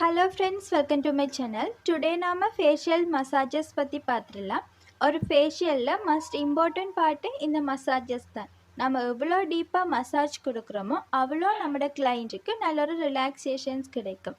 Hello friends, welcome to my channel. Today நாம facial massages பற்றி பார்த்துடலாம். ஒரு ஃபேஷியலில் மஸ்ட் இம்பார்ட்டன்ட் பார்ட்டு இந்த மசாஜஸ் தான். நம்ம எவ்வளோ டீப்பாக மசாஜ் கொடுக்குறோமோ அவ்வளோ நம்மளோட கிளைண்ட்டுக்கு நல்ல ஒரு ரிலாக்ஸேஷன்ஸ் கிடைக்கும்.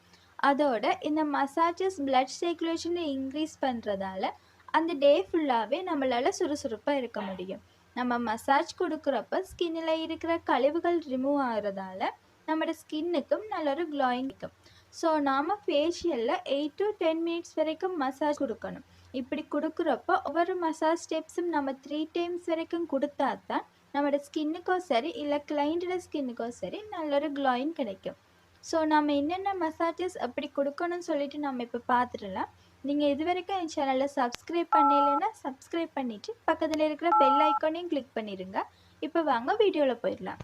அதோட இந்த மசாஜஸ் பிளட் சர்க்குலேஷனை இன்க்ரீஸ் பண்ணுறதால அந்த டே ஃபுல்லாகவே நம்மளால் சுறுசுறுப்பாக இருக்க முடியும். நம்ம மசாஜ் கொடுக்குறப்ப ஸ்கின்னில் இருக்கிற கழிவுகள் ரிமூவ் ஆகிறதால நம்மளோட ஸ்கின்னுக்கும் நல்ல ஒரு க்ளோயிங் இருக்கும். ஸோ நாம் ஃபேஷியலில் 8 to 10 மினிட்ஸ் வரைக்கும் மசாஜ் கொடுக்கணும். இப்படி கொடுக்குறப்போ ஒவ்வொரு மசாஜ் ஸ்டெப்ஸும் நம்ம 3 times வரைக்கும் கொடுத்தா தான் நம்மளோட ஸ்கின்னுக்கோ சரி இல்லை கிளைண்ட்டோட ஸ்கின்னுக்கோ சரி நல்ல ஒரு க்ளோயிங் கிடைக்கும். ஸோ நம்ம என்னென்ன மசாஜஸ் அப்படி கொடுக்கணும்னு சொல்லிட்டு நம்ம இப்போ பார்த்துடலாம். நீங்கள் இது வரைக்கும் என் சேனலில் சப்ஸ்கிரைப் பண்ணலைன்னா சப்ஸ்கிரைப் பண்ணிவிட்டு பக்கத்தில் இருக்கிற பெல் ஐக்கானையும் கிளிக் பண்ணிடுங்க. இப்போ வாங்க வீடியோவில் போயிடலாம்.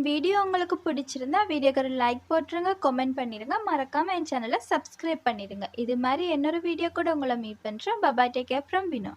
என் வீடியோ உங்களுக்கு பிடிச்சிருந்தா வீடியோக்கு ஒரு லைக் போட்டுருங்க, கமெண்ட் பண்ணிடுங்க, மறக்காமல் என் சேனலை சப்ஸ்கிரைப் பண்ணிடுங்க. இது மாதிரி இன்னொரு வீடியோ கூட உங்களை மீட் பண்ணுறேன். Bye bye, take care from Vino.